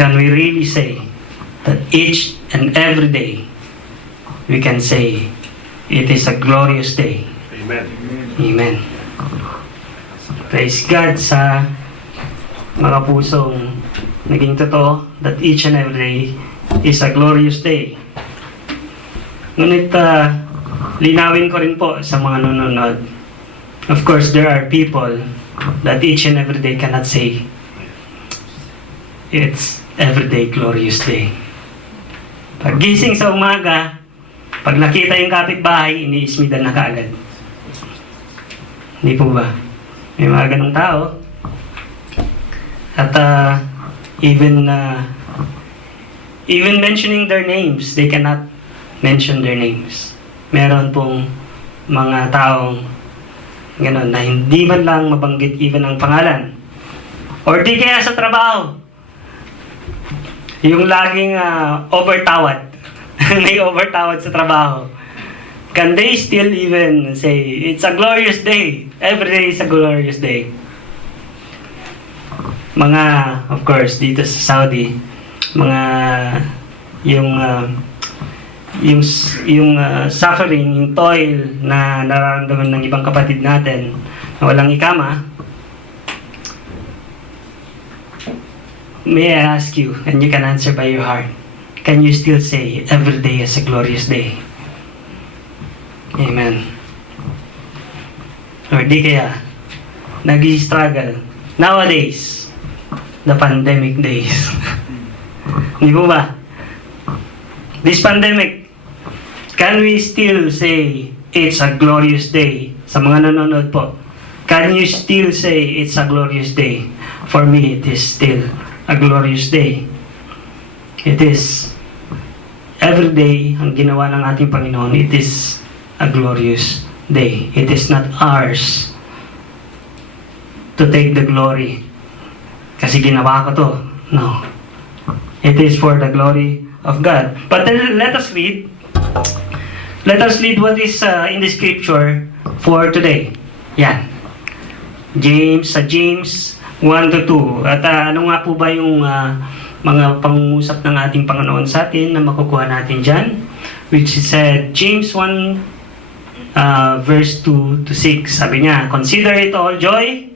can we really say that each and every day we can say it is a glorious day? Amen. Amen. Praise God sa mga pusong naging totoo that each and every day is a glorious day. Ngunit linawin ko rin po sa mga nanonood. Of course, there are people that each and every day cannot say it's everyday glorious day. Pag gising sa umaga, pag nakita yung kapitbahay, iniismidan na kaagad. Hindi po ba? May mga ganong tao. At even mentioning their names, they cannot mention their names. Meron pong mga taong ganon na hindi man lang mabanggit even ang pangalan. Or di kaya sa trabaho. Yung laging overtawad. May overtawad sa trabaho. Can they still even say, it's a glorious day. Every day is a glorious day. Mga, of course, dito sa Saudi, mga, yung suffering, yung toil na nararamdaman ng ibang kapatid natin na walang ikama, may I ask you, and you can answer by your heart, can you still say, every day is a glorious day? Amen. Or di kaya, nag-struggle. Nowadays, the pandemic days. Di po ba? This pandemic, can we still say, it's a glorious day? Sa mga nanonood po, can you still say, it's a glorious day? For me, it is still a glorious day. It is, every day, ang ginawa ng ating Panginoon, it is a glorious day. It is not ours to take the glory. Kasi ginawa ko to. No. It is for the glory of God. But then, let us read. Let us read what is in the scripture for today. Yan. James 1 to 2. At ano nga po ba yung mga pangungusap ng ating Panginoon sa atin na makukuha natin dyan? Which is James 1 verse 2 to 6. Sabi niya, consider it all joy,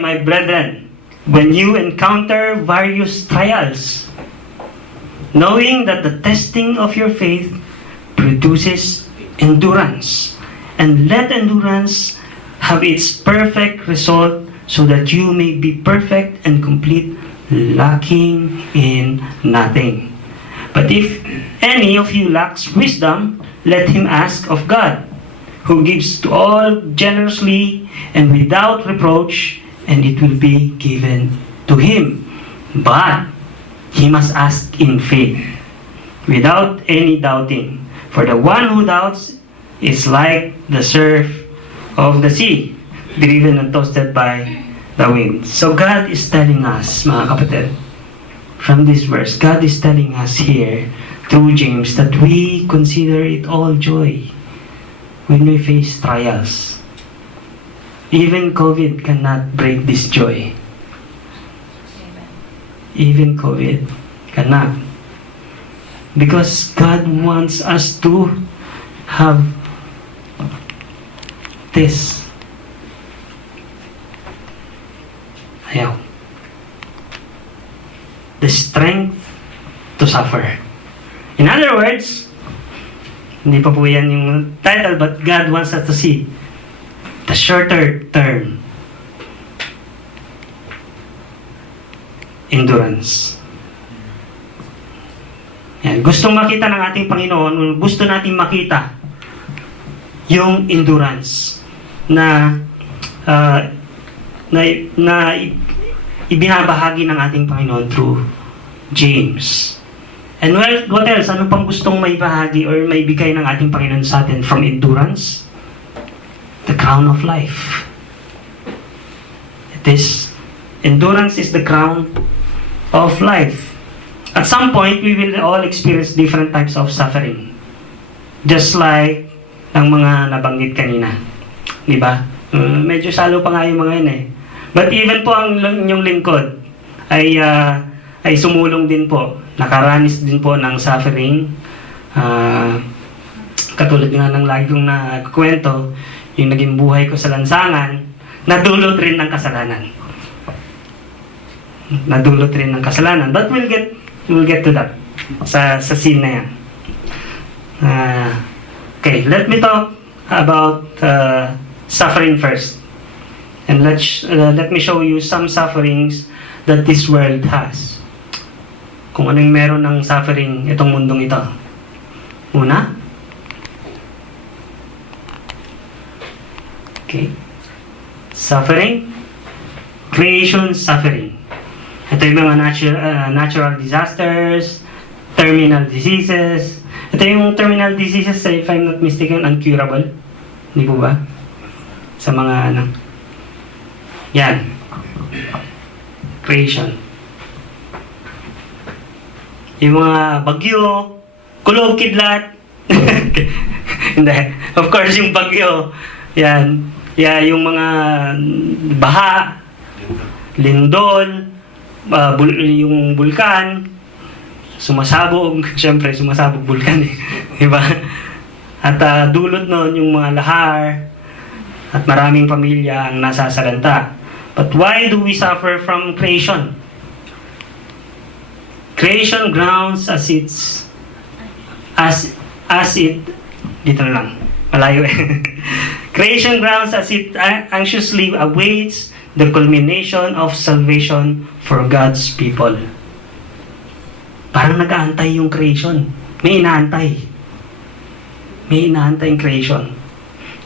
my brethren, when you encounter various trials, knowing that the testing of your faith produces endurance. And let endurance have its perfect result, so that you may be perfect and complete, lacking in nothing. But if any of you lacks wisdom, let him ask of God, who gives to all generously and without reproach, and it will be given to him. But he must ask in faith, without any doubting. For the one who doubts is like the surf of the sea, driven and tossed by the wind. So God is telling us, mga kapatid, from this verse, God is telling us here, through James, that we consider it all joy when we face trials. Even COVID cannot break this joy. Even COVID cannot. Because God wants us to have this. Ayaw. The strength to suffer. In other words, hindi pa po yan yung title, but God wants us to see the shorter term endurance. Yan. Gustong makita ng ating Panginoon, gusto natin makita yung endurance na ibinabahagi ng ating Panginoon through James. And what else? Ano pang gustong may bahagi or may bigay ng ating Panginoon sa atin from endurance? The crown of life. Endurance is the crown of life. At some point, we will all experience different types of suffering. Just like ang mga nabanggit kanina. Diba? Medyo salo pa nga yung mga yun eh. But even po ang inyong lingkod ay sumulong din po. Nakaranis din po ng suffering. Katulad nga ng lagi kong nagkwento, yung naging buhay ko sa lansangan, nadulot rin ng kasalanan. Nadulot rin ng kasalanan. But we'll get to that sa scene na yan. Okay, let me talk about suffering first. And let me show you some sufferings that this world has. Kung anong meron ng suffering itong mundong ito. Una, okay, suffering, creation suffering. Ito yung mga natural disasters, terminal diseases. Ito yung terminal diseases, if I'm not mistaken, uncurable. Hindi po ba? Sa mga yan. Creation. Yung mga bagyo, kulog, kidlat. Hindi. Of course, yung bagyo. Yan. Yung mga baha, lindol, yung bulkan, sumasabog. Siyempre, sumasabog bulkan eh. Diba? At dulot nun yung mga lahar at maraming pamilya ang nasasalanta. But why do we suffer from creation? Creation grounds as it dito na lang, malayo eh. Creation grounds as it anxiously awaits the culmination of salvation for God's people. Parang nag-aantay yung creation. May inaantay. May inaantay yung creation.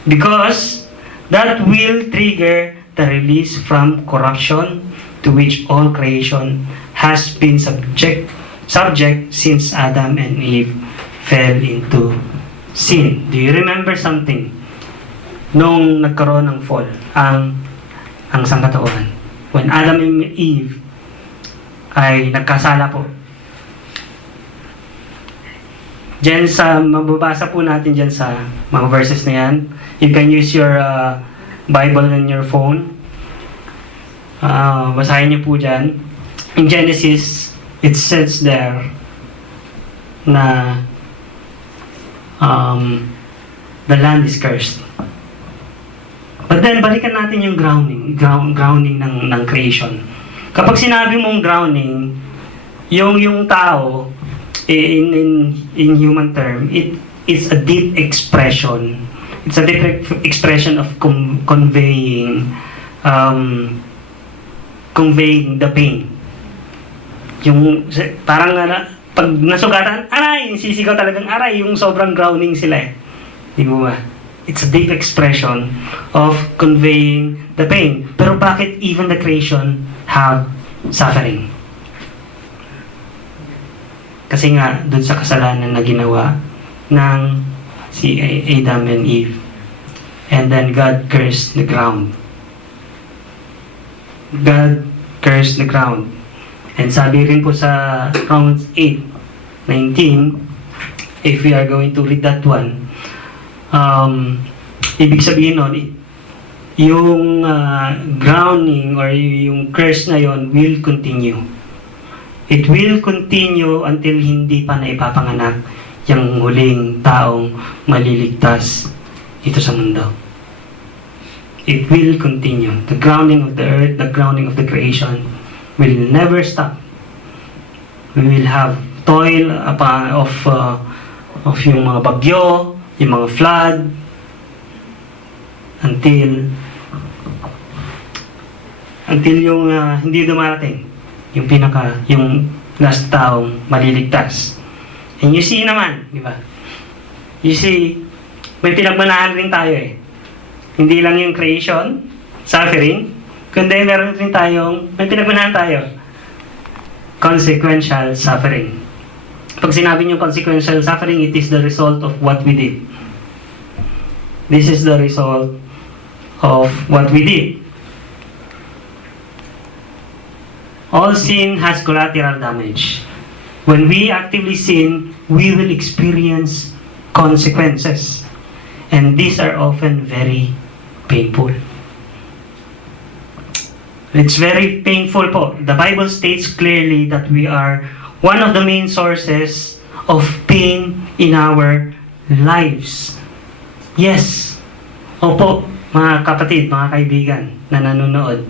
Because that will trigger the release from corruption to which all creation has been subject since Adam and Eve fell into sin. Do you remember something? Nung nagkaroon ng fall, ang sangkatauhan. When Adam and Eve ay nagkasala po. Diyan sa, mababasa po natin diyan sa mga verses na yan. You can use your Bible in your phone. Basahin niyo po diyan. In Genesis, it says there na the land is cursed. But then, balikan natin yung grounding ng creation. Kapag sinabi mong grounding, yung tao, in human term, it's a deep expression. It's a deep expression of conveying the pain. Yung parang pag nasugatan, aray, sisigaw talagang aray, yung sobrang grounding sila eh. Di mo ba? It's a deep expression of conveying the pain. Pero bakit even the creation have suffering? Kasi nga, dun sa kasalanan na ginawa ng si Adam and Eve. And then God cursed the ground. God cursed the ground. And sabi rin po sa Romans 8:19, if we are going to read that one, ibig sabihin nun, yung grounding or yung curse na yon will continue. It will continue until hindi pa naipapanganak yung huling taong maliligtas dito sa mundo. It will continue. The grounding of the earth, the grounding of the creation will never stop. We will have toil of yung mga bagyo, yung mga flood, until yung hindi dumarating yung last taong maliligtas. And you see naman, di ba? You see, may pinagmanahan rin tayo eh. Hindi lang yung creation, suffering, kundi meron rin may pinagmanahan tayo. Consequential suffering. Pag sinabi niyo consequential suffering, it is the result of what we did. This is the result of what we did. All sin has collateral damage. When we actively sin, we will experience consequences. And these are often very painful. It's very painful po. The Bible states clearly that we are one of the main sources of pain in our lives. Yes. Opo, mga kapatid, mga kaibigan na nanonood.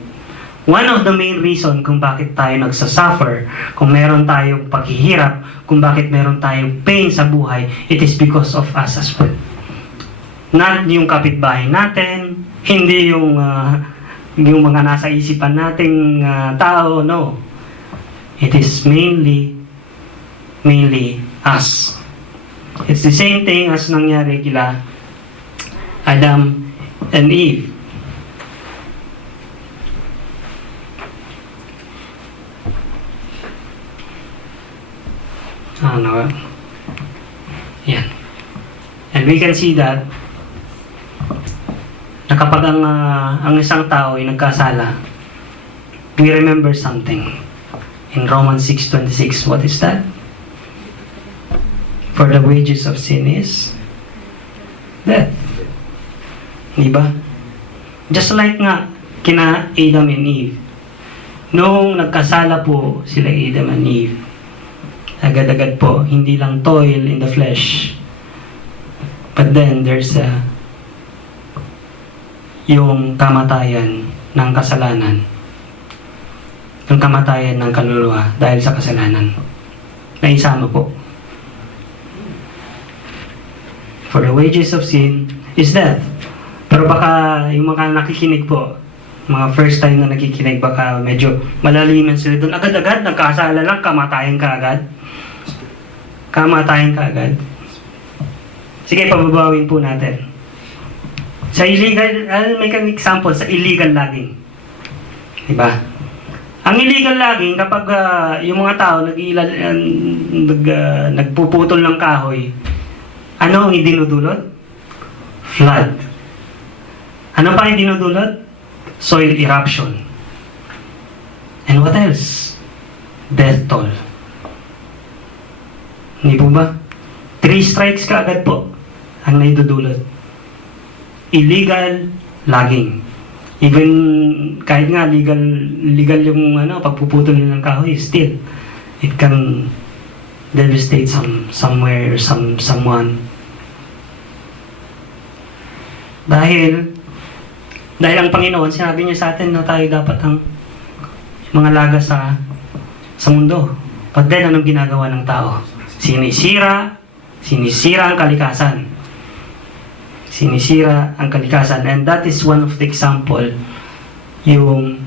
One of the main reason kung bakit tayo nagsasuffer, kung meron tayong paghihirap, kung bakit meron tayong pain sa buhay, it is because of us as well. Not yung kapitbahay natin, hindi yung mga nasa isipan nating tao, no. It is mainly us. It's the same thing as nangyari kila Adam and Eve. Yan. And we can see that na kapag ang isang tao ay nagkasala, we remember something. In Romans 6:26, what is that? For the wages of sin is death. Diba? Just like nga kina Adam and Eve. Noong nagkasala po sila Adam and Eve, agad-agad po, hindi lang toil in the flesh, but then there's yung kamatayan ng kasalanan, yung kamatayan ng kaluluwa dahil sa kasalanan. Naisama po. For the wages of sin is death. Pero baka yung mga nakikinig po, mga first time na nakikinig, baka medyo malaliman sila doon. Agad-agad, nagkasala lang, kamatayan ka agad. Kamatayan ka agad. Sige, pababawin po natin. Sa illegal, I'll make an example sa illegal logging. Diba? Ang illegal logging, kapag yung mga tao nagpuputol ng kahoy, ano ang idinudulot? Flood. Ano pa ang dinudulot? Soil eruption. And what else? Death toll. Hindi po ba? 3 strikes ka agad po ang naidudulot. Illegal logging. Even kahit nga legal yung pagpuputol ng kahoy, still it can devastate somewhere or someone. Dahil ang Panginoon, sinabi niya sa atin na tayo dapat ang mga laga sa mundo. But then, anong ginagawa ng tao? Sinisira ang kalikasan. Sinisira ang kalikasan. And that is one of the example, yung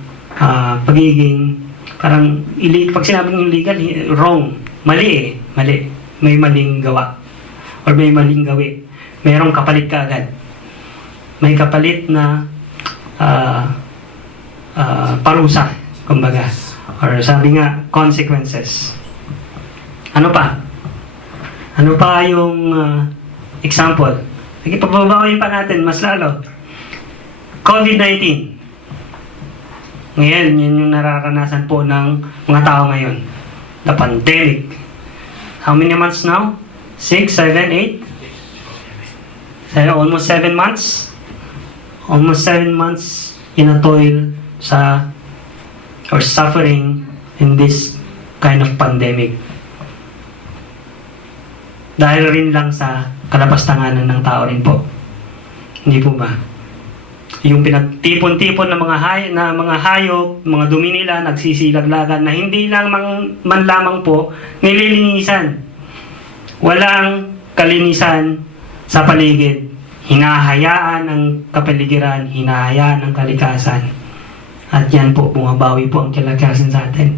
pagiging, parang, pag sinabing illegal, wrong. Mali. May maling gawa. Or may maling gawi. Mayroong kapalit ka agad. May kapalit na parusa, kumbaga. Or sabi nga, consequences. Ano pa? Ano pa yung example? Sige, pagbabawin pa natin, mas lalo. COVID-19. Ngayon, yun yung nararanasan po ng mga tao ngayon. The pandemic. How many months now? 6, 7, 8? Almost 7 months? Almost 7 months in a toil or suffering in this kind of pandemic. Dahil rin lang sa kalapastanganan ng tao rin po. Hindi po ba? Yung pinagtipon-tipon ng mga hayop, mga dumi nila, nagsisilaglagan na hindi lang man lamang po nililinisan. Walang kalinisan sa paligid. Hinahayaan ang kapaligiran, hinahayaan ang kalikasan. At yan po, bumabawi po ang kalikasan sa atin.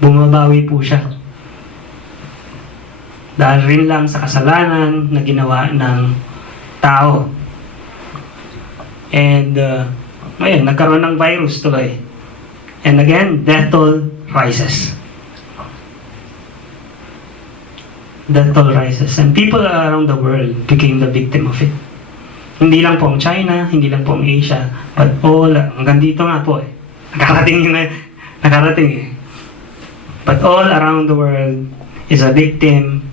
Bumabawi po siya. Dahil rin lang sa kasalanan na ginawa ng tao. And, ngayon, nagkaroon ng virus tuloy. And again, death toll rises. Death toll rises. And people around the world became the victim of it. Hindi lang po ang China, hindi lang po ang Asia, but all, hanggang dito nga po eh. Nakarating eh. But all around the world is a victim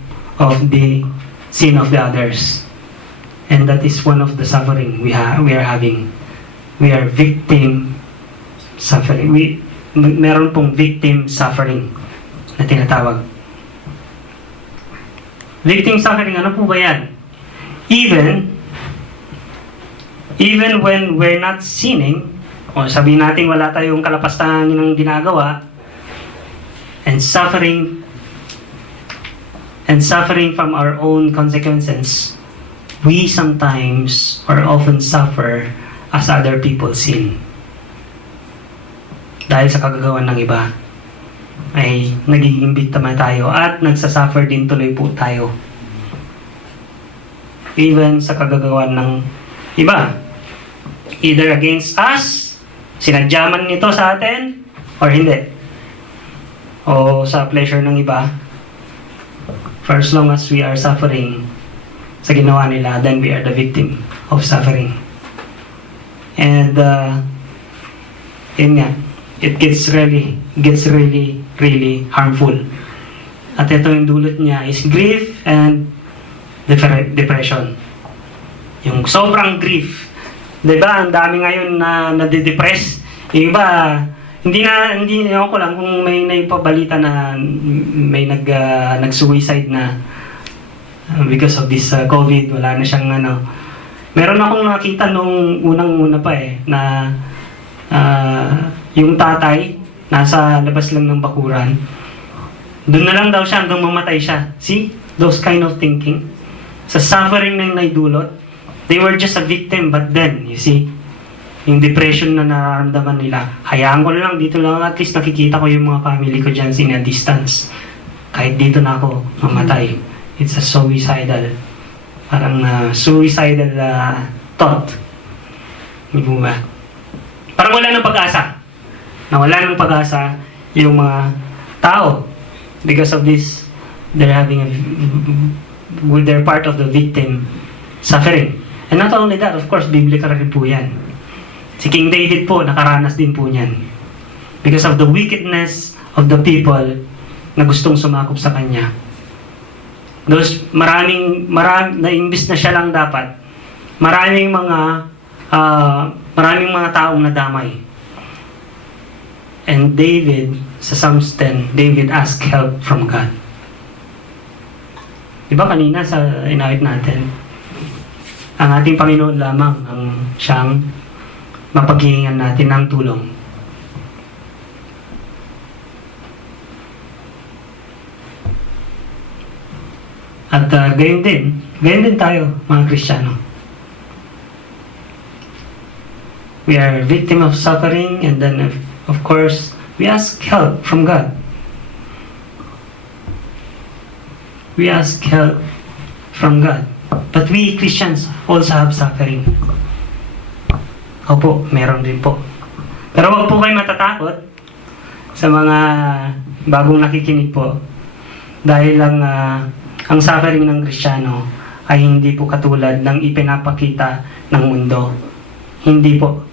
of the sin of the others. And that is one of the suffering we are having we are victim suffering. Meron pong victim suffering na tinatawag. Victim suffering, ano po ba yan? Even when we're not sinning, o sabihin natin wala tayong kalapastangan ng ginagawa, and suffering from our own consequences, we sometimes or often suffer as other people sin. Dahil sa kagagawan ng iba, ay nagiging biktima tayo at nagsasuffer din tuloy po tayo. Even sa kagagawan ng iba. Either against us, sinadyaman nito sa atin, or hindi. O sa pleasure ng iba. For as long as we are suffering sa ginawa nila, then we are the victim of suffering. And yun nga, it gets really harmful. At ito yung dulot niya is grief and depression. Yung sobrang grief. Diba, ang dami ngayon na nade-depress. Yung iba, hindi ko lang kung may naipabalita na may nag-suicide na because of this COVID, wala na siyang ano. Meron akong nakita nung unang-una pa na yung tatay, nasa labas lang ng bakuran. Doon na lang daw siya hanggang mamatay siya. See? Those kind of thinking. Sa suffering na naidulot, they were just a victim, but then, you see, yung depression na nararamdaman nila, hayaan ko lang, dito lang at least nakikita ko yung mga family ko dyan in a distance. Kahit dito na ako mamatay. It's a suicidal, parang suicidal thought. Hindi mo ba? Parang wala ng pag-asa. Nawala ng pag-asa yung mga tao. Because of this, they're part of the victim suffering. And not only that, of course, biblical rin po yan. Si King David po, nakaranas din po niyan. Because of the wickedness of the people na gustong sumakop sa kanya. Maraming na imbis na siya lang dapat, maraming mga taong nadamay. And David, sa Psalms 10, David asked help from God. Diba kanina sa inawit natin, ang ating Panginoon lamang ang siyang mapaghihingan natin ng tulong. At gayon din tayo mga Kristiyano. We are victim of suffering, and then of course we ask help from God. We ask help from God. But we Christians also have suffering. Opo, meron din po. Pero wag po kayo matatakot sa mga bagong nakikinig po. Dahil lang ang suffering ng Kristiyano ay hindi po katulad ng ipinapakita ng mundo. Hindi po.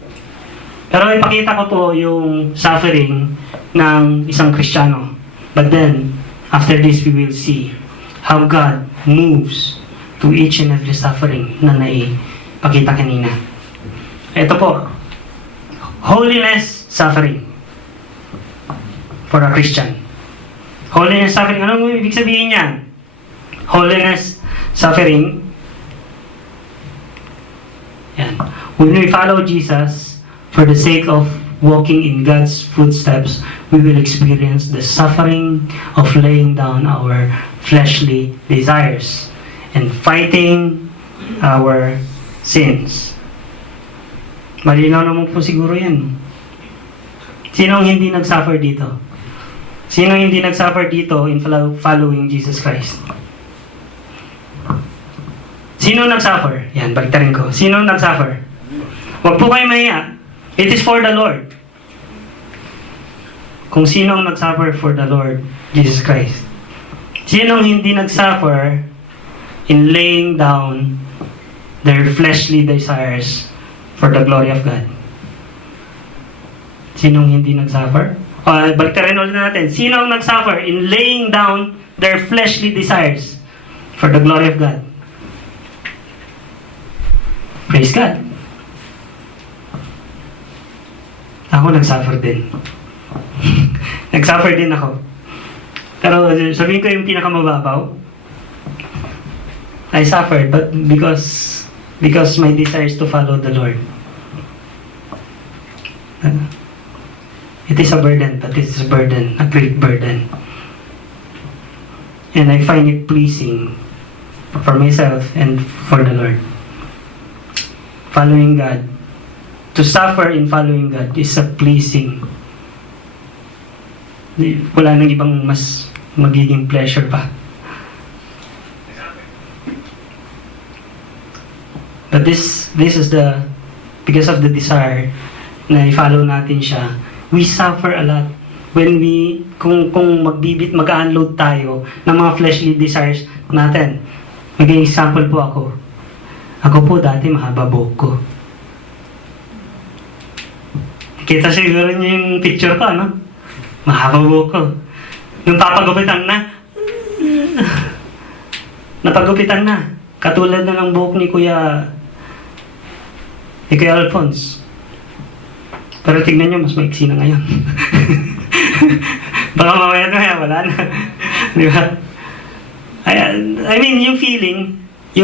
Pero ipakita ko po yung suffering ng isang Kristiyano. But then, after this, we will see how God moves to each and every suffering na naipakita kanina. Ito po, holiness suffering for a Christian. Holiness suffering, ano ibig sabihin niyan? Holiness suffering. Yan. When we follow Jesus for the sake of walking in God's footsteps, we will experience the suffering of laying down our fleshly desires and fighting our sins. Malinaw naman po siguro yan. Sino ang hindi nag-suffer dito? Sino ang hindi nag-suffer dito in following Jesus Christ? Sino nag-suffer? Yan, baliktarin ko. Sino nag-suffer? Huwag po kayo mahiya. It is for the Lord. Kung sino ang nag-suffer for the Lord Jesus Christ. Sino ang hindi nag-suffer in laying down their fleshly desires for the glory of God? Sino ang hindi nag-suffer? Baliktarin ulit natin. Sino ang nag-suffer in laying down their fleshly desires for the glory of God? Praise God. Ako nagsuffer din. Nagsuffer din ako. Pero sabihin ko yung pinakamababaw, I suffered, but because my desire is to follow the Lord. It is a burden, but it is a burden, a great burden. And I find it pleasing for myself and for the Lord. Following God, to suffer in following God is a pleasing. Wala nang ibang mas magiging pleasure pa. But this is because of the desire na i-follow natin siya, we suffer a lot when kung mag-unload tayo ng mga fleshly desires natin. Maging example po ako. Ako po dati mahaba buhok ko. Kita siguro niyo yung picture ko, ano? Mahaba buhok ko. Nung papagupitan na, napagupitan na. Katulad na ng buhok ni Kuya Alphonse. Pero tignan nyo, mas maiksi na ngayon. Baka mamaya wala na. Di ba? I mean, yung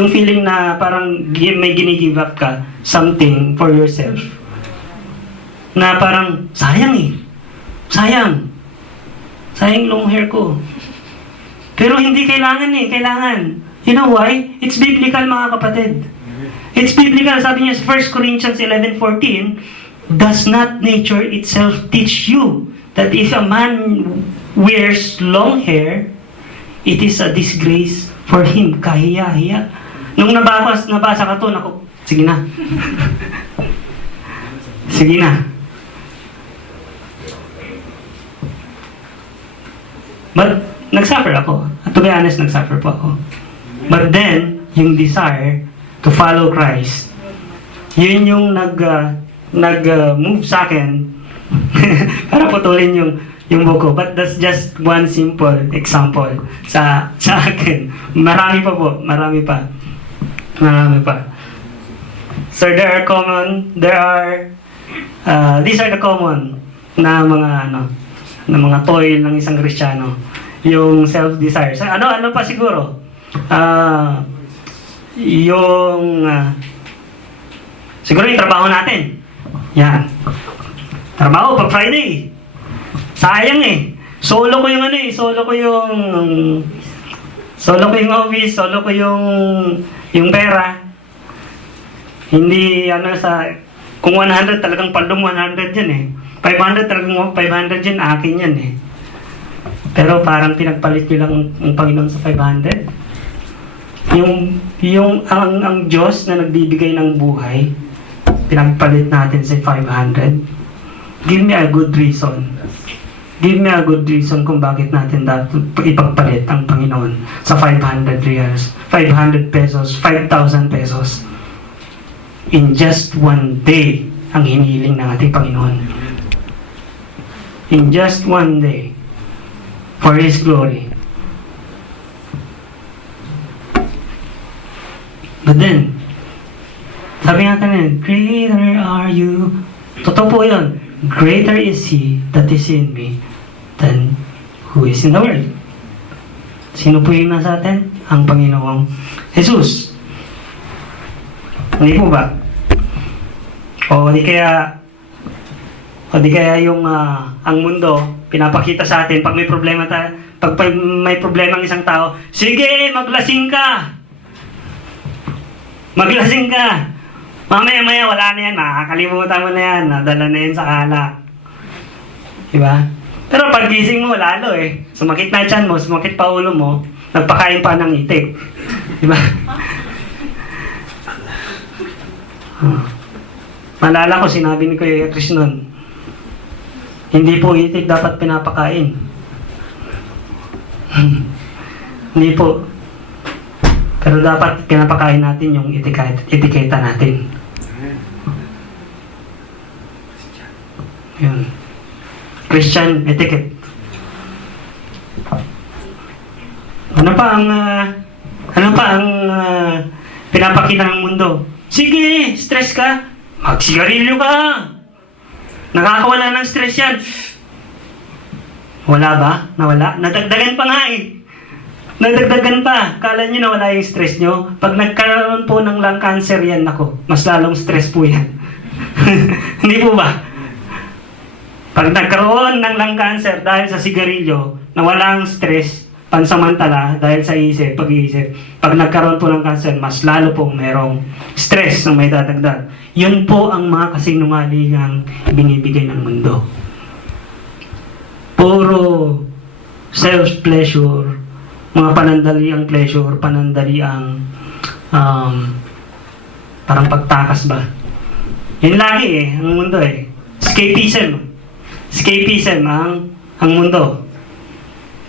feeling na parang may gini-give up ka something for yourself. Na parang, sayang eh. Sayang long hair ko. Pero hindi kailangan eh. Kailangan. You know why? It's biblical, mga kapatid. It's biblical. Sabi niya sa 1 Corinthians 11:14, does not nature itself teach you that if a man wears long hair, it is a disgrace for him? Kahiya-hiya. Nung nabasa ka to, naku, sige na. Sige na. But, nagsuffer ako. To be honest, nagsuffer po ako. But then, yung desire to follow Christ, yun yung nag-move sa akin para putulin yung buko. But that's just one simple example sa akin. Marami pa po. Marami pa. So these are the common na mga toil ng isang Kristiyano. Yung self-desire. So, ano pa siguro? Siguro yung trabaho natin. Yan. Trabaho pag Friday. Sayang eh. Solo ko yung office, solo ko yung pera. Hindi kung 100 talagang palong 100 yan eh. 500 talagang 500 yan, akin yan eh. Pero parang pinagpalit nyo lang ang Panginoon sa 500. Ang Diyos na nagbibigay ng buhay, pinagpalit natin sa 500. Give me a good reason. Give me a good reason kung bakit natin dapat ipagpalit ang Panginoon sa 500 reals, 500 pesos, 5,000 pesos. In just one day, ang hiniling ng ating Panginoon. In just one day, for His glory. But then, sabi nga kanina, greater are you. Totoo po yun. Greater is He that is in me than who is in the world. Sino po yung nasa atin? Ang Panginoong Jesus. Hindi po ba? O di kaya yung ang mundo pinapakita sa atin pag may problema pag may problema ang isang tao, sige, maglasing ka. Maglasing ka. Mamaya wala na yan, makakalimutan mo na yan, nadala na yan sa alak. Diba? Pero pag gising mo, lalo eh. Sumakit na tiyan mo, sumakit pa ulo mo, nagpakain pa ng itik. Diba? Malala ko, sinabi ni Kuya Chris nun, hindi po itik dapat pinapakain. Hindi po. Pero dapat pinapakain natin yung etiketa natin. Yun. Christian etiquette. Ano pa ang pinapakita ng mundo? Sige, stress ka, magsigarilyo ka. Nakakawala ng stress yan. Wala ba? Nawala? Nadagdagan pa nga eh. Nadagdagan pa. Kala nyo nawala yung stress nyo? Pag nagkaroon po ng lung cancer yan, nako, mas lalong stress po yan. Hindi po ba? Pag nagkaroon ng lung cancer dahil sa sigarilyo, nawala ang stress, pansamantala dahil sa pag-iisip. Pag nagkaroon po ng cancer, mas lalo pong merong stress na may dadagdag. Yun po ang mga kasinungalingang binibigay ng mundo. Puro self-pleasure, mga panandaliang pleasure, panandaliang parang pagtakas ba? Yun lagi eh, ang mundo eh. Escapism. Escapism ang mundo.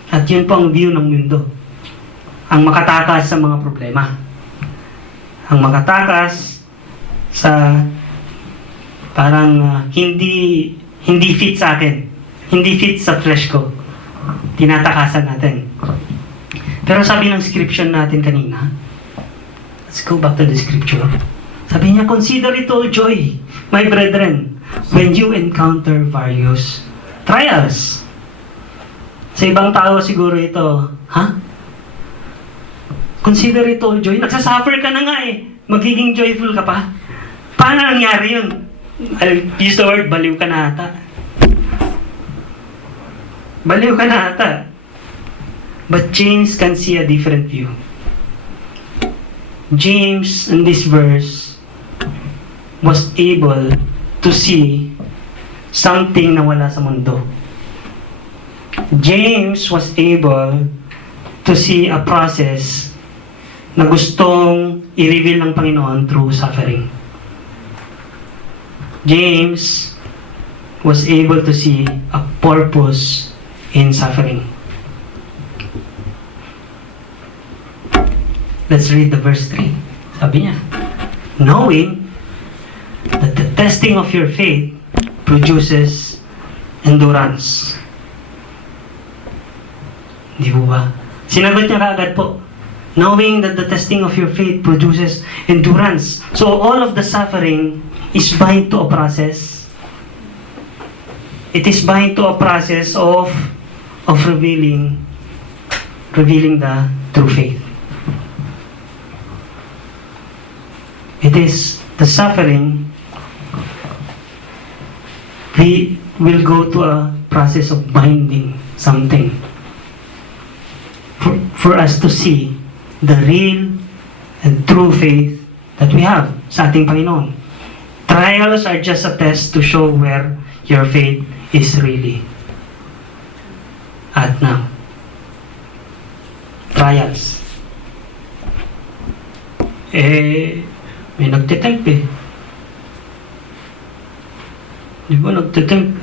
At yun po ang view ng mundo. Ang makatakas sa mga problema. Ang makatakas sa parang hindi fit sa akin. Hindi fit sa flesh ko. Tinatakasan natin. Pero sabi ng scripture natin kanina, let's go back to the scripture. Sabi niya, consider it all joy, my brethren, when you encounter various trials. Sa ibang tao siguro ito, consider it all joy. Nagsasuffer ka na nga eh. Magiging joyful ka pa. Paano nangyari yun? I'll use the word, baliw ka na ata. Baliw ka na ata. But James can see a different view. James, in this verse, was able to see something na wala sa mundo. James was able to see a process na gustong i-reveal ng Panginoon through suffering. James was able to see a purpose in suffering. Let's read the verse 3. Sabi niya, knowing that the testing of your faith produces endurance. Di po ba? Sinagot niya kaagad po, knowing that the testing of your faith produces endurance. So all of the suffering is bind to a process. It is bind to a process of revealing the true faith. It is the suffering. We will go to a process of binding something for us to see the real and true faith that we have sa ating Panginoon. Trials are just a test to show where your faith is really at now. Trials. May nagtitempt eh. Di ba nagtitempt?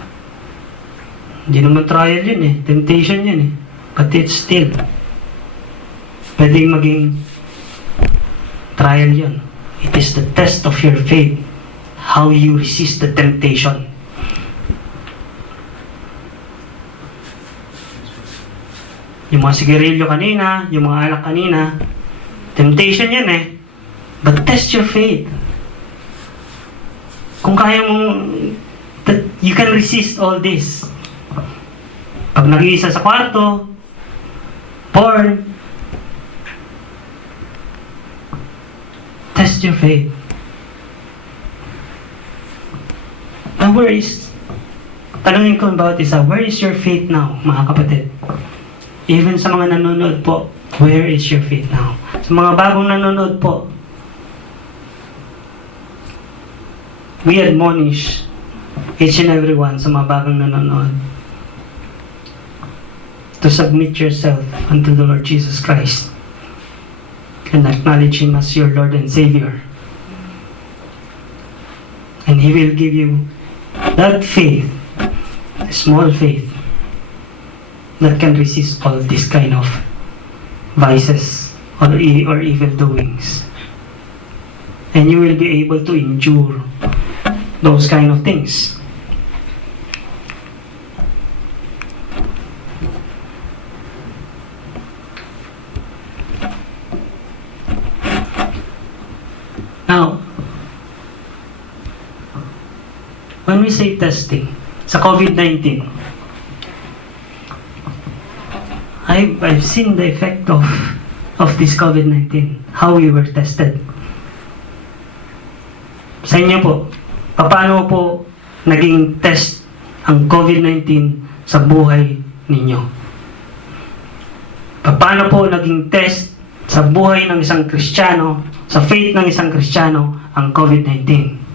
Hindi naman trial yun eh. Temptation yun eh. But it's still. Pwedeng maging trial yun. It is the test of your faith. How you resist the temptation. Yung mga sigarilyo kanina, yung mga alak kanina, temptation yan eh. But test your faith. Kung kaya mong, that you can resist all this. Pag nag-iisa sa kwarto, porn, test your faith. Now tanungin ko about this, where is your faith now, mga kapatid? Even sa mga nanonood po, where is your faith now? Sa mga bagong nanonood po, we admonish each and every one sa mga bagong nanonood to submit yourself unto the Lord Jesus Christ and acknowledge Him as your Lord and Savior. And He will give you that faith, a small faith, that can resist all this kind of vices or evil doings. And you will be able to endure those kind of things. Now, When we say testing, sa COVID-19, I've seen the effect of this COVID-19, how we were tested. Sa inyo po, paano po naging test ang COVID-19 sa buhay ninyo? Paano po naging test sa buhay ng isang Kristiyano, sa faith ng isang Kristiyano, ang COVID-19?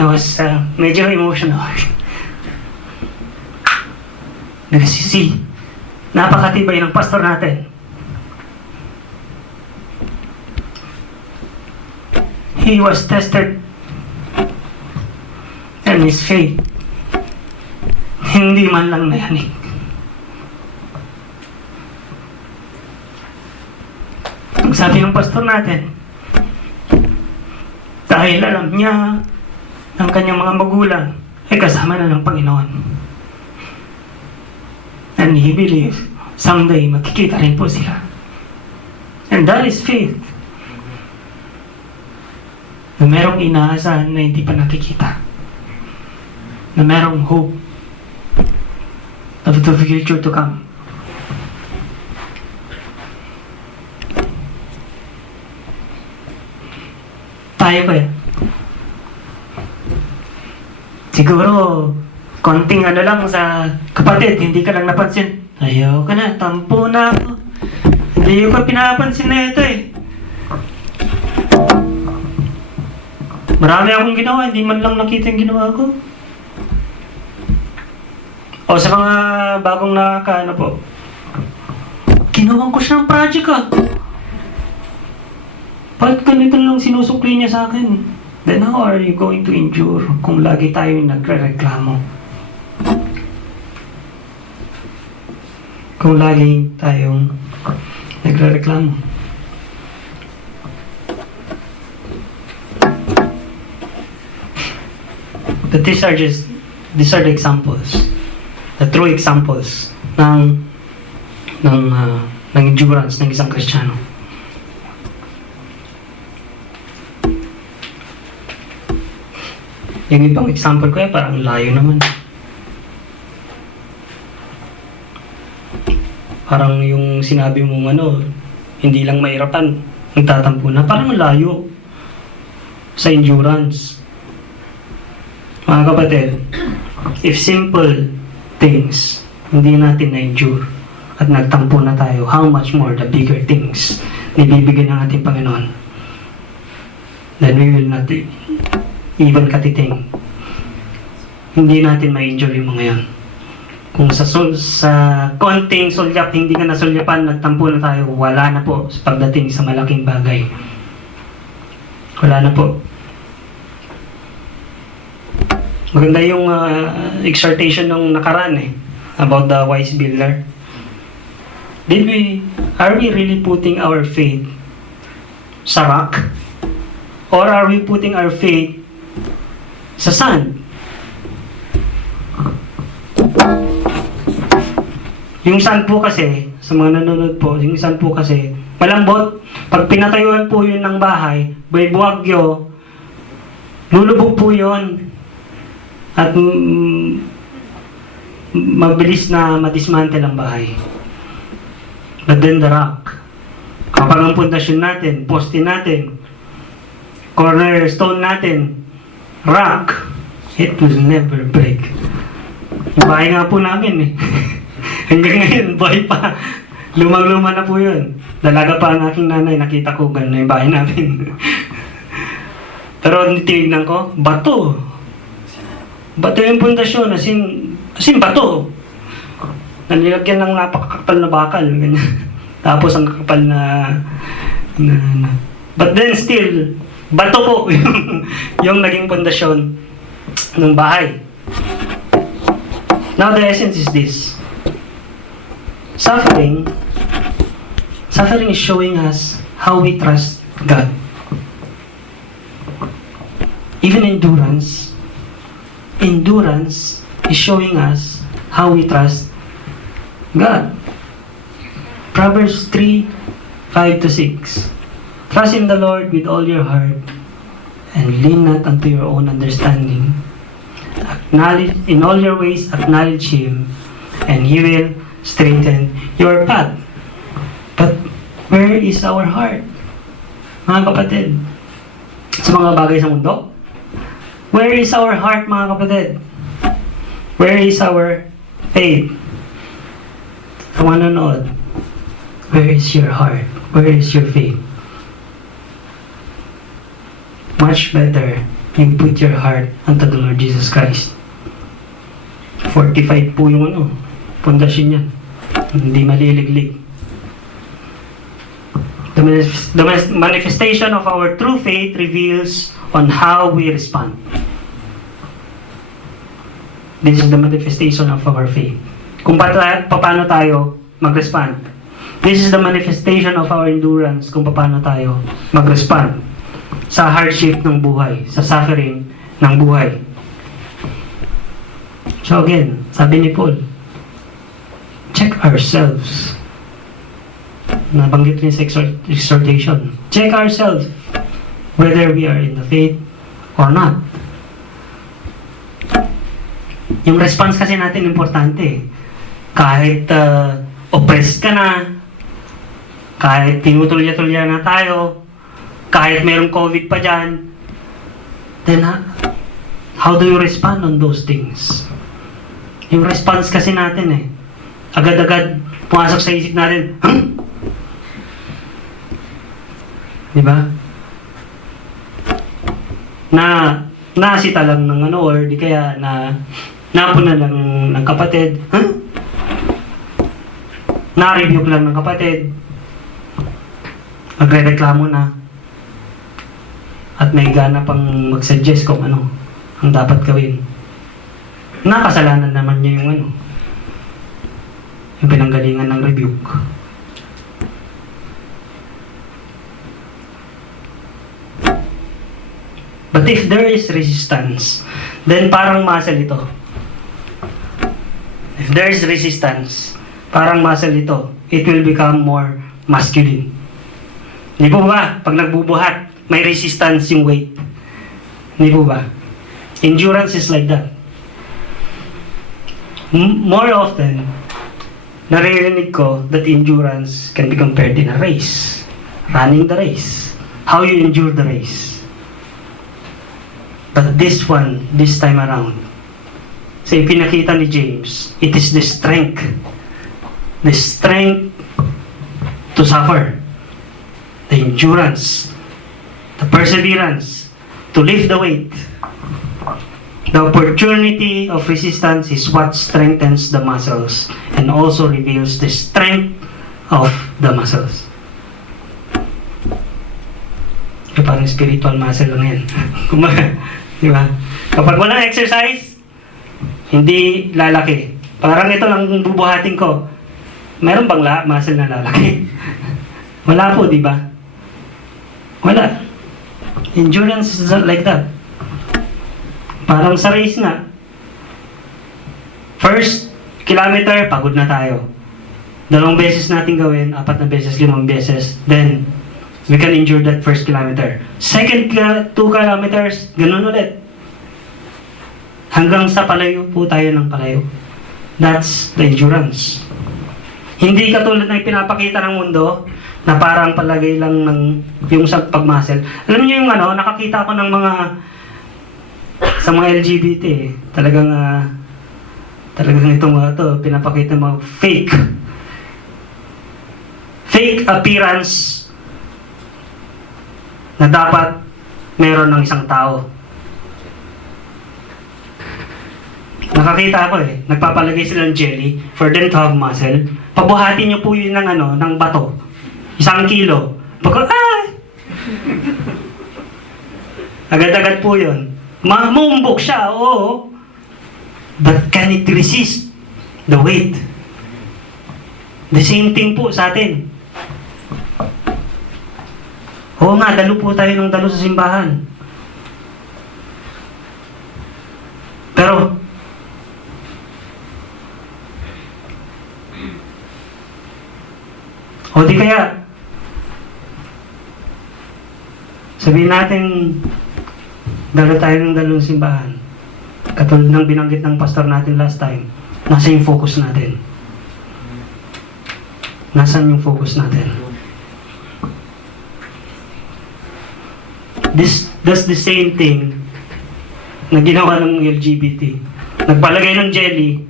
I was medyo emotional. Nagsisi. Napakatibay ng pastor natin. He was tested and his faith hindi man lang nayanig. Ang sabi ng pastor natin, dahil alam niya ng kanyang mga magulang ay kasama na ng Panginoon. And he believed someday makikita rin po sila. And that is faith. Na merong inaasahan na hindi pa nakikita. Na merong hope of the future to come. Tayo kaya? Siguro, konting ano lang sa kapatid, hindi ka lang napansin. Ayaw ka na, tampo na ako. Hindi ko pinapansin na ito eh. Marami akong ginawa, hindi man lang nakita yung ginawa ko. O sa mga bagong nakakaano po, ginawan ko siya ng project ah. Bakit ganito lang sinusukli niya sa akin? Then how are you going to endure kung lagi tayo nagre-reklamo? Kung lagi tayong nagre-reklamo. But these are the examples, the true examples ng endurance ng isang Kristiyano. Yung ibang example ko parang layo naman. Parang yung sinabi mong hindi lang mahirapan, nagtatampo na, parang layo sa endurance. Mga kapatid, if simple things hindi natin na-endure at nagtampo na tayo, how much more the bigger things na ibibigay ng ating Panginoon, then we will not even katiting. Hindi natin ma-enjoy yung mga yan. Kung sa konting sulyap, hindi ka nasulyapan, nagtampo na tayo, wala na po sa pagdating sa malaking bagay. Wala na po. Maganda yung exhortation ng nakaraan about the wise builder. Are we really putting our faith sa rock? Or are we putting our faith sa sand? Yung sand po kasi, sa mga nanonood po, yung sand po kasi, malambot. Pag pinatayuan po yun ng bahay, may buwagyo, lulubog po yun. At mabilis na madismantle ang bahay. But then the rock, kapag ang pundasyon natin, poste natin, cornerstone natin, rock, it will never break. Yung bahay nga po namin hanggang ngayon, buhay pa. Lumang-luma na po yun. Dalaga pa ang aking nanay, nakita ko gano'n yung bahay namin. Pero tinignan ko, bato. Bato yung pundasyon, as in bato. Nalilagyan ng napakakapal na bakal. Ganyan. Tapos ang kakapal na. But then still, bato po yung naging pundasyon ng bahay. Now the essence is this. Suffering is showing us how we trust God. Even endurance is showing us how we trust God. Proverbs 3, 5 to 6. Trust in the Lord with all your heart, and lean not unto your own understanding. Acknowledge, in all your ways acknowledge Him, and He will straighten your path. But where is our heart? Mga kapatid, sa mga bagay sa mundo? Where is our heart, mga kapatid? Where is our faith? Sa mga nanonood, where is your heart? Where is your faith? Much better you put your heart unto the Lord Jesus Christ. Fortified po yung pundasyon niya. Hindi maliliglig. The manifestation of our true faith reveals on how we respond. This is the manifestation of our faith. Kung paano tayo mag-respond. This is the manifestation of our endurance kung paano tayo mag-respond sa hardship ng buhay, sa suffering ng buhay. So again, sabi ni Paul, check ourselves. Nabanggit rin sa exhortation. Check ourselves whether we are in the faith or not. Yung response kasi natin importante. Kahit oppressed ka na, kahit tinutulya-tulya na tayo, kahit mayroong COVID pa dyan, then how do you respond on those things? Yung response kasi natin agad-agad pumasok sa isip natin, diba? Nasita lang ng or di kaya napuna lang ng kapatid, na-review lang ng kapatid, magre-reklamo na, at may gana pang mag-suggest kung ano ang dapat gawin. Nakasalanan naman niya yung yung pinanggalingan ng rebuke. But if there is resistance, then parang muscle ito. If there is resistance, parang muscle ito, it will become more masculine. Di po ba? Pag nagbubuhat, may resistance yung weight. Di po ba? Endurance is like that. More often, naririnig ko that endurance can be compared in a race. Running the race. How you endure the race. But this time around, sa ipinakita ni James, it is the strength to suffer, the endurance, the perseverance, to lift the weight. The opportunity of resistance is what strengthens the muscles and also reveals the strength of the muscles. Parang spiritual muscle lang yan. Diba? Kapag walang exercise, hindi lalaki. Parang ito lang bubuhatin ko. Meron bang muscle na lalaki? Wala po, di ba? Wala. Endurance is not like that. Parang sa race nga. First kilometer, pagod na tayo. 2 beses natin gawin, 4 na beses, 5 beses. Then, we can endure that first kilometer. Second 2 kilometers, ganun ulit. Hanggang sa palayo po tayo ng palayo. That's the endurance. Hindi katulad na pinapakita ng mundo na parang palagay lang ng yung sa pagmuscle. Alam niyo yung nakakita ko ng mga sa mga LGBT talagang itong pinapakita mga fake appearance na dapat meron ng isang tao. Nakakita ako nagpapalagay sila ng jelly for them to have muscle. Pabuhatin niyo po yun ng bato. 1 kilo. Agad-agad po yun. Mamumbok siya, oo. But can it resist the weight? The same thing po sa atin. Oo nga, dalo po tayo ng dalo sa simbahan. Pero, O di kaya, sabihin natin, dalo tayo ng dalawang simbahan. Katulad ng binanggit ng pastor natin last time, nasa yung focus natin? Nasaan yung focus natin? That's the same thing na ginawa ng LGBT. Nagpalagay ng jelly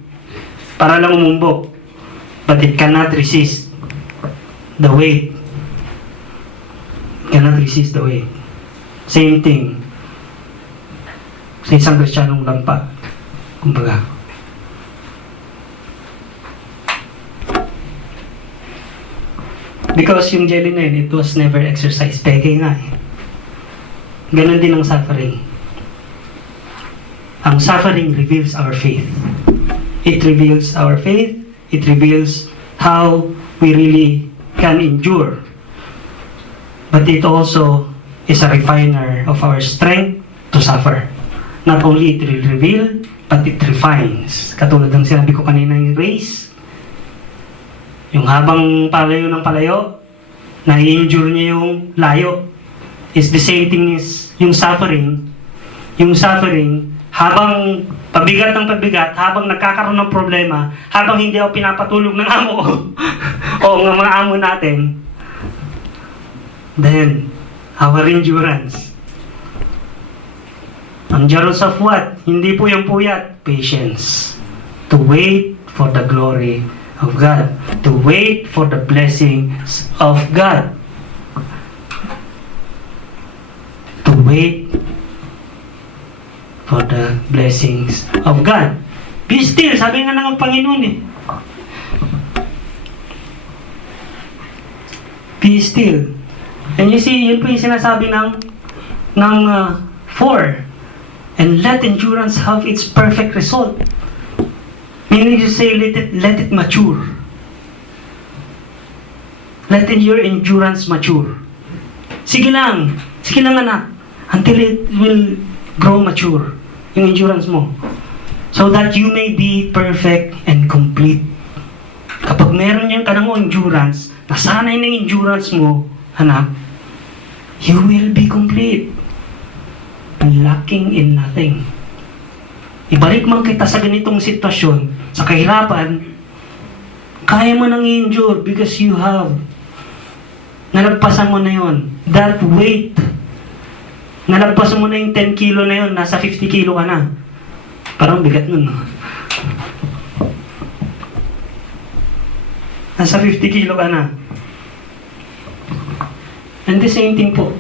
para lang umumbok, but it cannot resist the weight. It cannot resist the weight. Same thing sa isang Kristiyanong lampa, kumbaga. Because yung jelly na yun, it was never exercised. Peke nga eh. Ganon din ang suffering. Ang suffering reveals our faith. It reveals our faith. It reveals how we really can endure. But it also is a refiner of our strength to suffer. Not only it will reveal, but it refines. Katulad ng sinabi ko kanina yung race. Yung habang palayo ng palayo, na-injure niya yung layo. It's the same thing is yung suffering. Yung suffering, habang pabigat ng pabigat, habang nagkakaroon ng problema, habang hindi ako pinapatulog ng amo ko, o ng mga amo natin, then, our endurance. Endurance of what? Hindi po yung puyat. Patience. To wait for the glory of God. To wait for the blessings of God. To wait for the blessings of God. Be still. Sabi nga ng Panginoon eh. Be still. And you see, yun po yung sinasabi ng 4. And let endurance have its perfect result. Meaning to say, let it mature. Let your endurance mature. Sige lang anak, until it will grow mature, yung endurance mo. So that you may be perfect and complete. Kapag meron yan ka ng endurance, nasanay na yung endurance mo, anak, you will be complete. Lacking in nothing. Ibalik man kita sa ganitong sitwasyon, sa kahirapan, kaya mo nang i-endure because you have nalagpasan mo na yon. That weight, nalagpasan mo na yung 10 kilo na yon, nasa 50 kilo ka na. Parang bigat nun, no? Nasa 50 kilo ka na. And the same thing po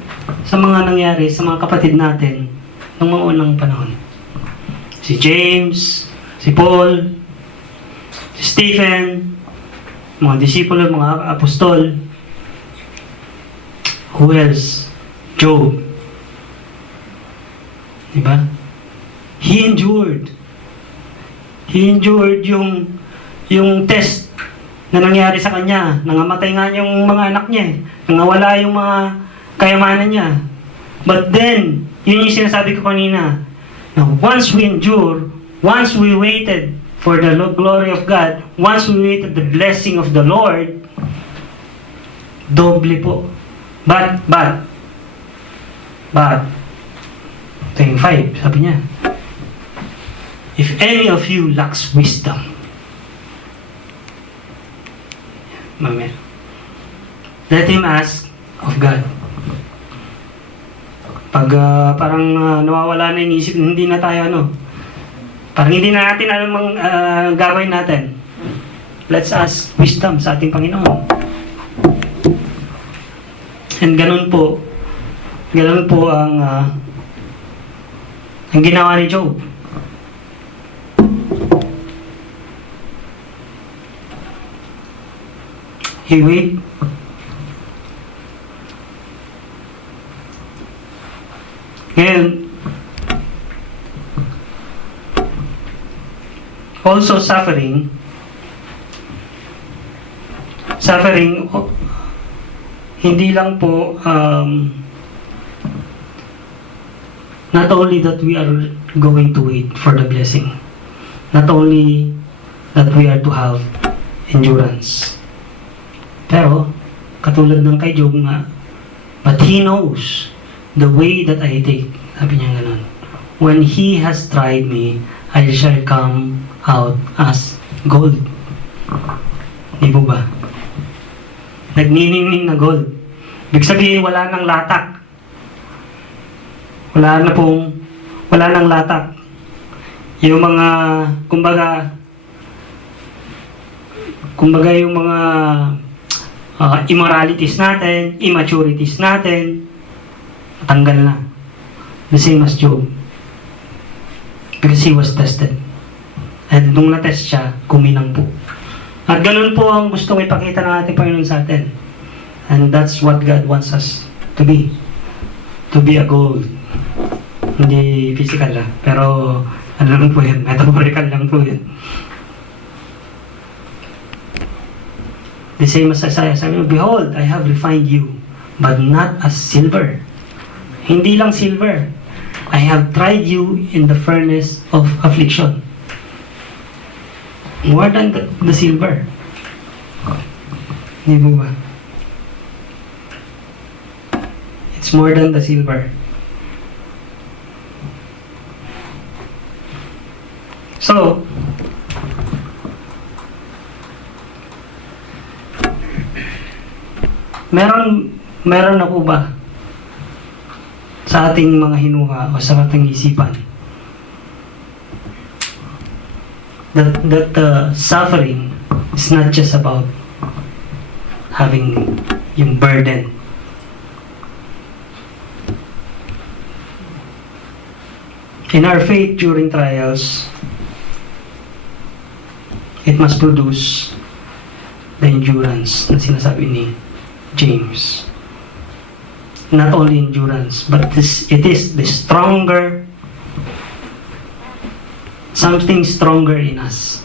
sa mga nangyari sa mga kapatid natin ng mga unang panahon. Si James, si Paul, si Stephen, mga disipulo, mga apostol. Who else? Job. Diba? He endured. He endured yung test na nangyari sa kanya. Nangamatay nga yung mga anak niya. Nangawala yung mga kayamanan niya. But then, yun yung sinasabi ko kanina. Now, once we endure, once we waited for the glory of God, once we waited the blessing of the Lord, doble po. But, 25, sabi niya, if any of you lacks wisdom, let him ask of God. Pag parang nawawala na yung isip, hindi na tayo parang hindi na natin alam ang gagawin natin. Let's ask wisdom sa ating Panginoon. And ganun po ang ginawa ni Job. He wait. And also suffering, hindi lang po not only that we are going to wait for the blessing, not only that we are to have endurance, pero Katulad ng kay Job nga, but He knows the way that I take. Sabi niya ganun. When He has tried me, I shall come out as gold. Di po ba? Nagniningning na gold. Ibig sabihin, wala nang latak. Wala nang latak. Yung mga, kumbaga yung mga immoralities natin, immaturities natin, tanggal na. The same as Job. Because he was tested. And nung na-test siya, kuminang po. At ganun po ang gustong ipakita ng ating Panginoon sa atin. And that's what God wants us to be. To be a gold. Hindi physical lang. Pero ano lang po yun, metaphorical lang po yun. The same as Isaiah, sabi niya, behold, I have refined you, but not as silver. Hindi lang silver. I have tried you in the furnace of affliction. More than the silver. Hindi mo ba? It's more than the silver. So, meron na po ba sa ating mga hinuha o sa ating isipan that suffering is not just about having yung burden. In our faith during trials, it must produce the endurance na sinasabi ni James. Not only endurance, but it is the stronger, something stronger in us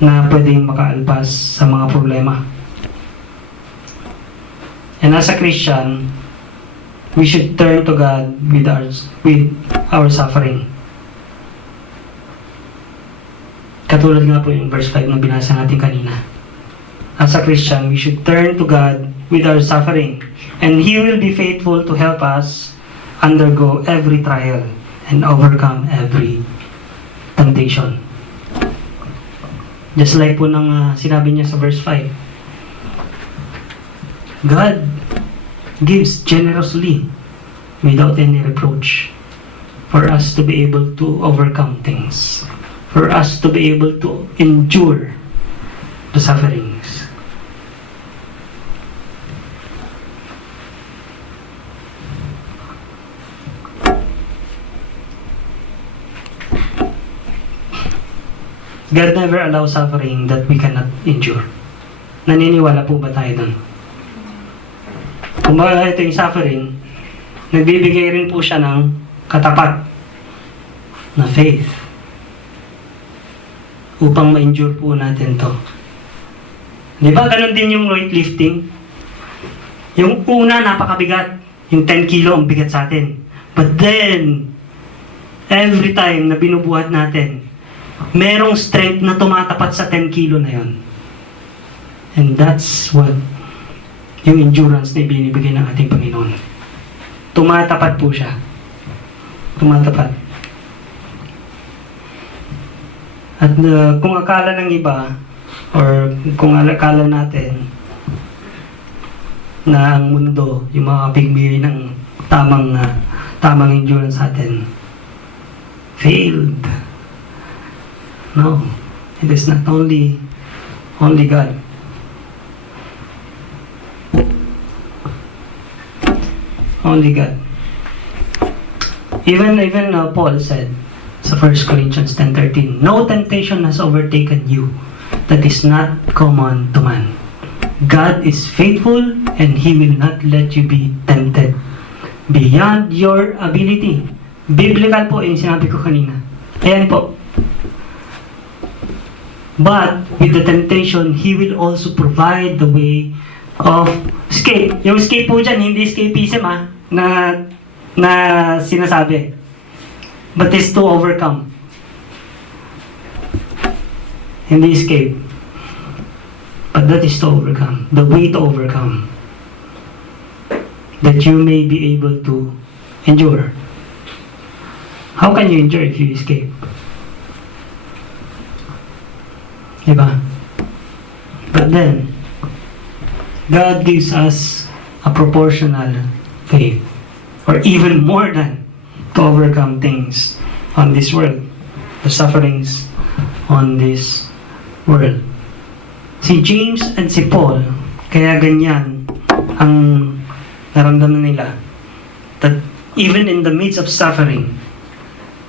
na pwedeng makaalpas sa mga problema. And as a Christian, we should turn to God with our suffering. Katulad nga po yung verse 5 na binasa natin kanina. As a Christian, we should turn to God with our suffering, and He will be faithful to help us undergo every trial and overcome every temptation. Just like po ng sinabi niya sa verse 5. God gives generously without any reproach for us to be able to overcome things, for us to be able to endure the sufferings. God never allows suffering that we cannot endure. Naniniwala po ba tayo dun? Kung ba ito yung suffering, nagbibigay rin po siya ng katapat na faith upang ma-endure po natin to. Di ba ganun din yung weightlifting? Yung una, napakabigat. Yung 10 kilo ang bigat sa atin. But then, every time na binubuhat natin, merong strength na tumatapat sa 10 kilo na yon. And that's what yung endurance na ibinibigay ng ating Panginoon. Tumatapat po siya. Tumatapat. At kung akala ng iba, or kung akala natin na ang mundo, yung makakapigbili ng tamang endurance sa atin, failed. No, it is not only God. Only God. Even Paul said sa 1 Corinthians 10:13, no temptation has overtaken you that is not common to man. God is faithful and He will not let you be tempted beyond your ability. Biblical po yung sinabi ko kanina. Ayan po. But with the temptation, He will also provide the way of escape. Yung escape po dyan, hindi escapism na sinasabi. But is to overcome. Hindi escape. But that is to overcome. The way to overcome. that you may be able to endure. How can you endure if you escape? Diba? But then, God gives us a proportional faith, or even more than, to overcome things on this world, the sufferings on this world. Si James and si Paul, kaya ganyan ang naramdaman nila, that even in the midst of suffering,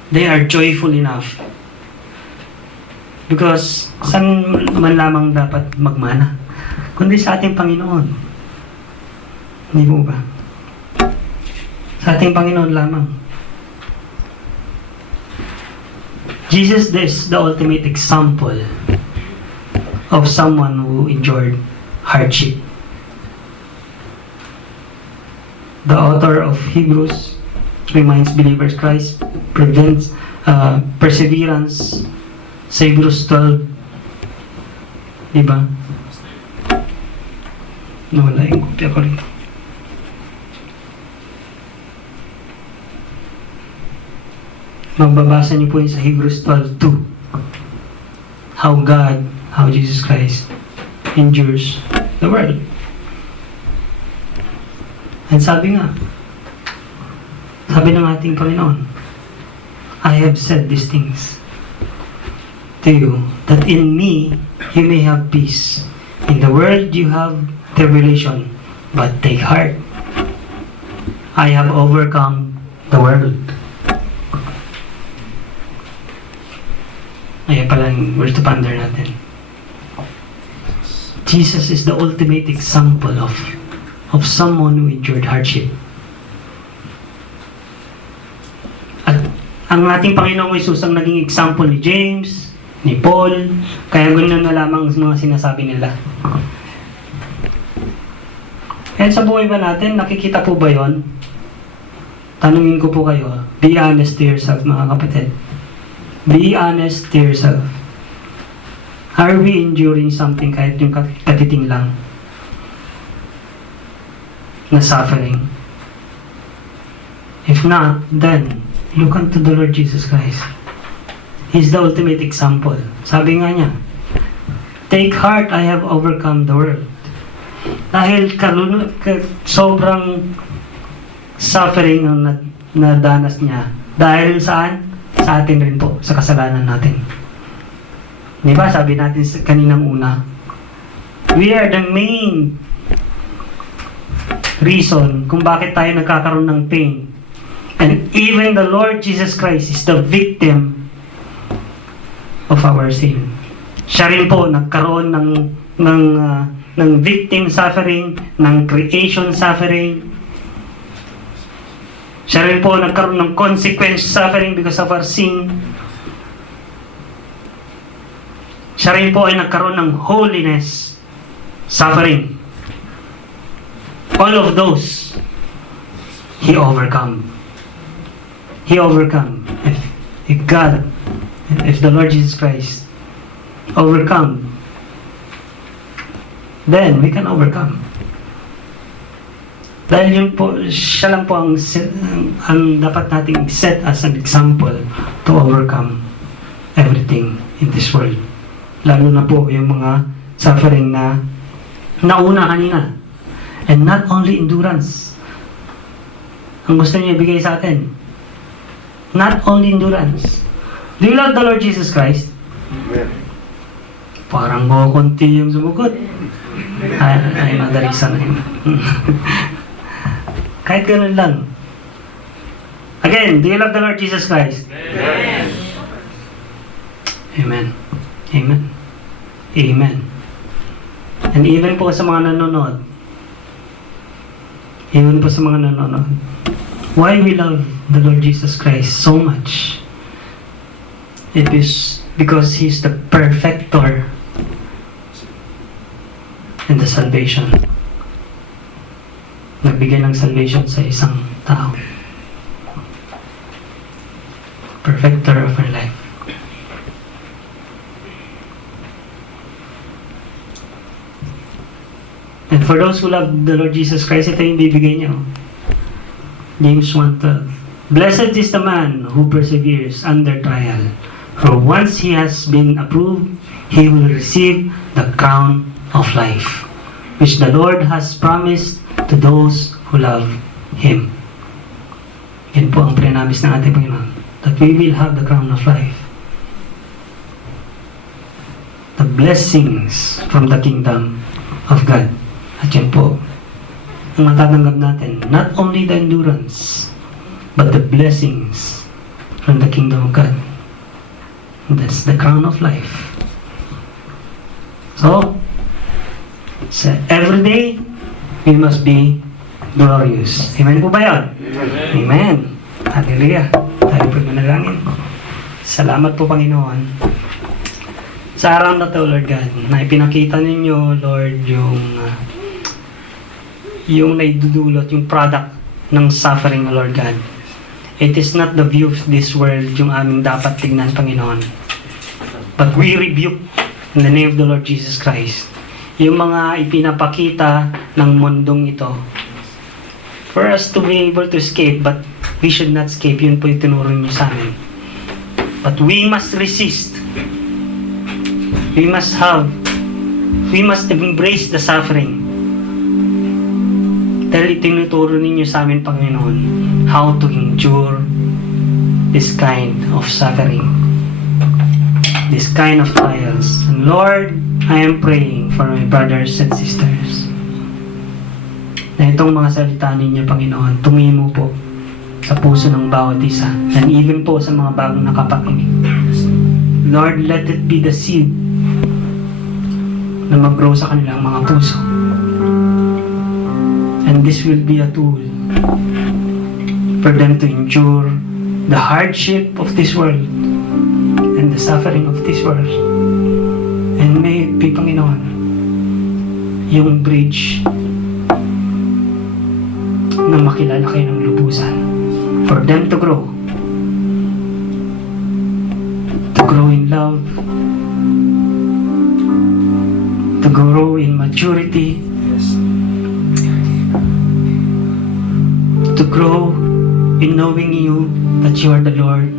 they are joyful enough. Because saan man lamang dapat magmana? Kundi sa ating Panginoon. Hindi mo ba? Sa ating Panginoon lamang. Jesus is the ultimate example of someone who endured hardship. The author of Hebrews reminds believers Christ prevents perseverance sa Hebrews 12. Diba? Nawala yung kopya ko rin. Magbabasa niyo po yun sa Hebrews 12:2. How Jesus Christ endures the world. And sabi ng ating Panginoon, I have said these things to you, that in me you may have peace. In the world you have tribulation, but take heart. I have overcome the world. Ayan pala yung words to ponder natin. Jesus is the ultimate example of someone who endured hardship. At ang ating Panginoong Jesus ang naging example ni James, ni Paul, kaya ganoon na lamang mga sinasabi nila. Kaya sa buhay ba natin, nakikita po ba yon? Tanungin ko po kayo, be honest to yourself mga kapatid. Be honest to yourself. Are we enduring something kahit yung katiting lang na suffering? If not, then look unto the Lord Jesus Christ. He's the ultimate example. Sabi nga niya, take heart, I have overcome the world. Dahil sobrang suffering ang nadanas niya. Dahil saan? Sa atin rin po, sa kasalanan natin. Di ba? Sabi natin kaninang una, we are the main reason kung bakit tayo nagkakaroon ng pain. And even the Lord Jesus Christ is the victim of our sin. Siya rin po nagkaroon ng victim suffering, ng creation suffering. Siya rin po nagkaroon ng consequence suffering because of our sin. Siya rin po ay nagkaroon ng holiness suffering. All of those, He overcome. He overcome. If God, if the Lord Jesus Christ overcome, then we can overcome. Dahil yun po, siya lang po ang dapat nating set as an example to overcome everything in this world. Lalo na po yung mga suffering na nauna kanina. And not only endurance. Ang gusto niya ibigay sa atin. Not only endurance. Do you love the Lord Jesus Christ? Parang konti yung sumugot. Ay, madalisan na yun. Kahit ganun lang. Again, do you love the Lord Jesus Christ? Amen. Amen. Amen. Amen. And even po sa mga nanonood, why we love the Lord Jesus Christ so much? It is because He's the perfecter in the salvation. Nagbigay ng salvation sa isang tao. Perfecter of our life. And for those who love the Lord Jesus Christ, ito yung bibigay niya. James 1:12. Blessed is the man who perseveres under trial, for once he has been approved, he will receive the crown of life, which the Lord has promised to those who love Him. Yan po ang prinamis ng ating Panginoon, that we will have the crown of life. The blessings from the kingdom of God. At yan po ang matatanggap natin, not only the endurance, but the blessings from the kingdom of God. That's the crown of life. So every day, we must be glorious. Amen po ba yun? Amen. Hallelujah. Tayo po manalangin. Salamat po, Panginoon, sa araw na to, Lord God, na ipinakita ninyo, Lord, yung naidudulot, yung product ng suffering, Lord God. It is not the view of this world yung aming dapat tingnan, Panginoon. But we rebuke in the name of the Lord Jesus Christ yung mga ipinapakita ng mundong ito for us to be able to escape, but we should not escape. Yun po yung tinuro niyo sa amin. But we must resist. We must embrace the suffering. Dahil itinuturo ninyo sa amin, Panginoon, how to endure this kind of suffering, this kind of trials. And Lord, I am praying for my brothers and sisters, na itong mga salita ninyo, Panginoon, tumimo po sa puso ng bawat isa, and even po sa mga bagong nakapakinig. Lord, let it be the seed na mag-grow sa kanilang mga puso. And this will be a tool for them to endure the hardship of this world and the suffering of this world. And may it be, Panginoon, yung bridge na makilala kayo ng lubusan, for them to grow in love, to grow in maturity, to grow in knowing you, that you are the Lord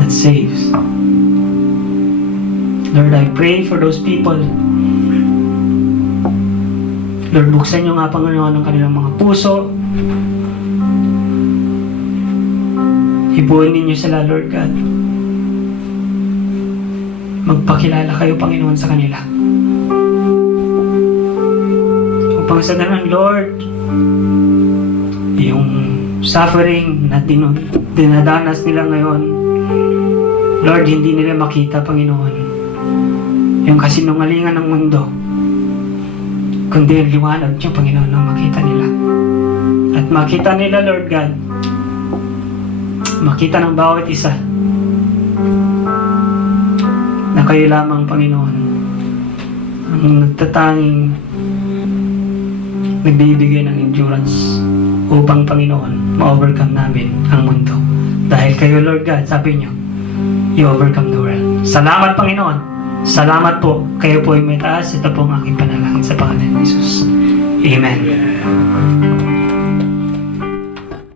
that saves. Lord, I pray for those people. Lord, buksan niyo nga, Panginoon, ang kanilang mga puso. Ibuunin niyo sila, Lord God. Magpakilala kayo, Panginoon, sa kanila. Upang sa ganun, Lord, yung suffering na dinadanas nila ngayon, Lord, hindi nila makita, Panginoon, yung kasinungalingan ng mundo, kundi ang liwanag niyo, Panginoon, ang makita nila. At makita nila, Lord God, makita ng bawat isa na kayo lamang, Panginoon, ang nagtatanging nagbibigay ng endurance upang, Panginoon, ma-overcome namin ang mundo. Dahil kayo, Lord God, sabi niyo, you overcome the world. Salamat, Panginoon. Salamat po. Kayo po ay may taas. Ito po ang aking panalangin sa pangalan ni Jesus. Amen.